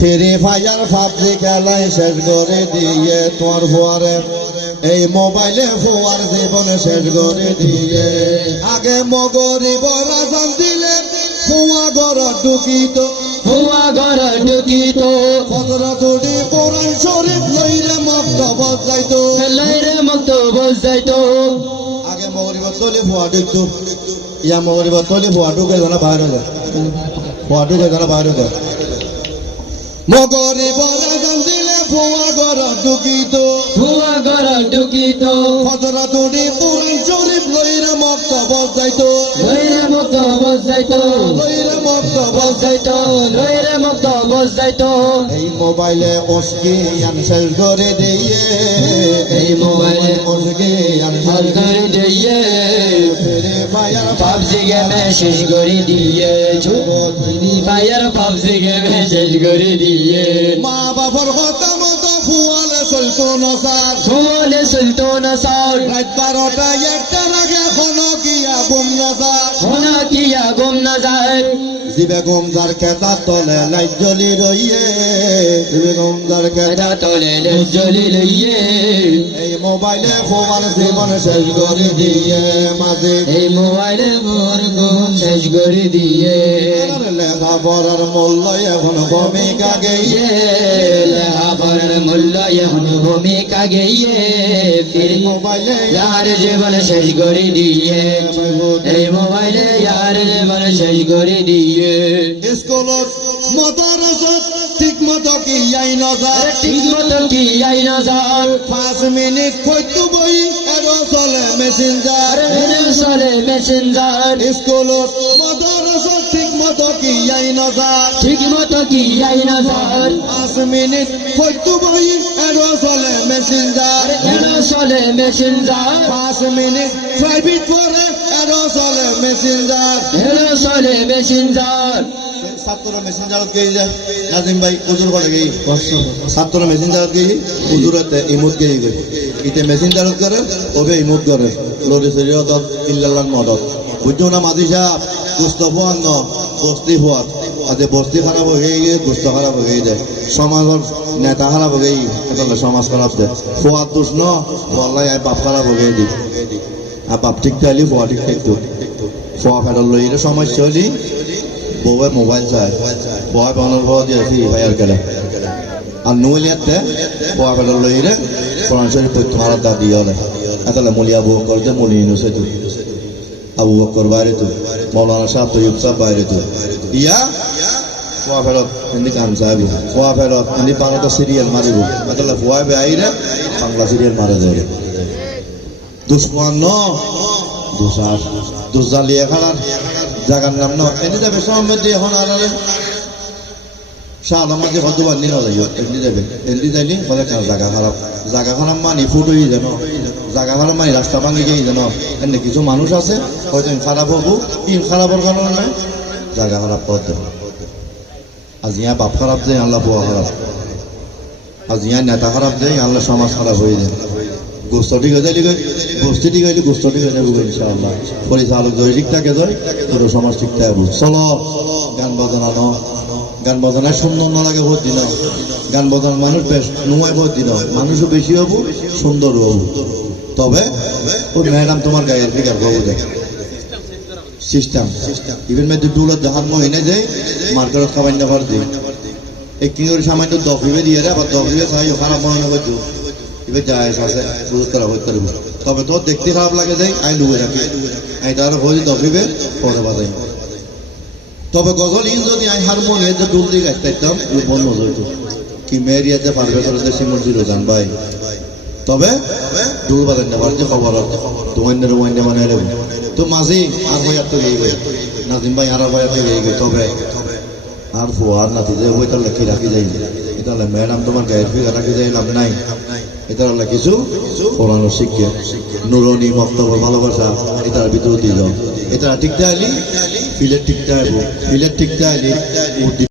Free fire PUBG খেলায় শেষ করে দিয়ে তোমার ফুয়ারে এই মোবাইলে ফুয়ার জীবনে শেষ করে দিয়ে। আগে মগরি বড়া জান দিলে ফুয়া ঘর ঢুকিত। হুয়া ঘর ঢুকিত। পদরা তুড়ি কোরআন শরীফ লইলে মক্ত বজাইতো লইরে মুক্ত বসাইতো আগে মগরি বতলি ফুয়া ঢুকতো। ইয়া মগরি বতলি ফুয়া ঢুকে জানা বাইরে যায় ফুয়া ঢুকে জানা বাইরে যায় মগরি বলা জান দিলে ফুয়া ঘর ঢুকিত। হুয়া ঘর ঢুকিত। ফজরা তুড়ি মুক্ত যাইতো। এই মোবাইলে ওসকে আনসার করে দিয়ে। এই মোবাইলে ওসকে আনসার করে দিয়ে। ফেরে পাবজি গেমে শেষ করে দিয়ে ফায়ার পাবজি গেমে শেষ করে দিয়ে। মা বাবার কথা মতো স্যার রাত বারোটা আগে গিয়া জিবে খেতা তলে লাইট জ্বলি রইয়ে। জিবে এটা তোলে জ্বলি লইয়ে এই মোবাইলে ফোয়ার জীবন শেষ করে দিয়ে মাঝে। এই মোবাইলে মোর গুণ শেষ করে দিয়ে। লেখা পড়ার মূল্য এখন ভূমিকা গেইয়ে। লেখাপড়ার মূল্য এখন ভূমিকা গেয়ে ফির। মোবাইলে ইয়ার জীবন শেষ করে দিয়ে। এই মোবাইলে ইয়ার জীবন শেষ করে দিয়ে। স্কুলত ঠিক মতো কি আই নজর ঠিক মতো কি আই না পাঁচ মিনিট কইতু বই এরো চলে মেসেঞ্জার। চলে মেসেঞ্জার। স্কুলত মদরসত ঠিক মতো কি আই নজর ঠিক মতো কি আই না পাঁচ মিনিট কইতু বই এরা চলে মেসেঞ্জার। পাঁচ মিনিট প্রাইভেট পরে এরো চলে মেসেঞ্জার। এরা চলে মেসেঞ্জার ছাত্ররা মেসেঞ্জারত নাজিম ভাই গেই। ছাত্ররা মেসেঞ্জারত গেই উজুরতে ইমুত গেই গই। ইতে মেসেঞ্জারত করে ওবে ইমুত করে। লরি শরীয়ত ইল্লাল্লাহ মদত বুঝছ না মাঝি সাহেব গুস্ত ফুয়ান ন বস্তি ফুয়াত আজ বস্তি খারাপ হয়ে গিয়ে গুস্ত খারাপ হয়ে যায় সমাজের নেতা খারাপ হয়ে গিয়ে সমাজ খারাপ দেয় ফুয়ার দোষ ন, বললাই আয় বাপ খারাপ হয়ে দি। আর বাপ ঠিক থাকলি ফুয়া ঠিক থাকতো ফুয়া ফেরত লই এটা সমস্যা হলি বউয়ে মোবাইল চায় বয় বানার বড় দিয়ে ফ্রি ফায়ার খেলে আর নইলিয়াতে বয় ফেরত লই রে কোরআন শরীফ পড়তে মারার দাদি হলে। এতলে মুলিয়া বউ করতে মুলি নুসে তু। আবু বকর বাইরে তু মৌলানা সাহেব তৈব সাহেব বাইরে তু ইয়া ফুয়া ফেরত কাম সাহেব ফুয়া ফেরত বাংলা সিরিয়াল মারিব বে আইরে বাংলা সিরিয়াল দেবে দুশ্মন ন দুসার খানার জাগার নাম ন এনে যাবে দিয়ে এখন আর শাহ কত বান্ধি না এমনি যাবে এমনি যাইনি বলে কেন জাগা খারাপ জাগা খারাপ মানি ফুটো হয়ে যেন খারাপ মানি রাস্তা ভাঙি গিয়ে এমনি কিছু মানুষ আছে হয়তো খারাপ হব ই খারাপের কারণে জাগা খারাপ করতে আজ ইয়া বাপ খারাপ যায় আল্লাহ বুয়া খারাপ। আজ ইয়া নেতা খারাপ দেয় আল্লাহ সমাজ খারাপ হয়ে যায়। গোস্ত ঠিক হয়ে যাইলে গোষ্ঠী ঠিক হইলে গোস্ত ঠিক হয়ে যাবে ইনশাআল্লাহ। পরিচালক যদি ঠিক থাকে যায়, পুরো সমাজ ঠিক থাকবে চলো, গান বাজনা ন গান বাজনায় সুন্দর না লাগে ভোট দিন গান বাজনার মানুষ বেশ নুমায় ভোট দিন মানুষও বেশি হব, সুন্দরও হব। তবে ওই ম্যাডাম তোমার গায়ের ফিগার হব দেখ। সিস্টেম। ইভেন মেয়ে দুটো জাহান মহিনে দেয় মার্কেটত খাবার ভর দিই এই কিনোর সামান্য দফিবে দিয়ে রে আবার দফিবে চাই খারাপ মনে করছ এবার যায় আছে বুঝতে করা হইতে পারব তবে তো দেখতে খারাপ লাগে যাই আই লুয়ে রাখি আই তার হয়ে দফিবে পরে বাদাই তবে গজল ইন যদি আই হারমোনিয়াম যে ডুল দিয়ে গাইতে পারতাম বন্ধ হইতো কি মেরিয়াতে পারবে করে জিরো জান ভাই তবে বাজান নেবার যে খবর মানে তো আর ভাই তো এই নাজিম ভাই আর ভাই তো এই তবে আর ফুয়ার নাতি যে ওই তাহলে কি রাখি এটালে ম্যাডাম তোমার গায়ের ফিগার রাখি যাই লাভ নাই। এটা কিছু শিক্ষা। নুরনি বক্তব্য ভালোবাসা, এটার ভিতরে এটা ফিলের ফিলের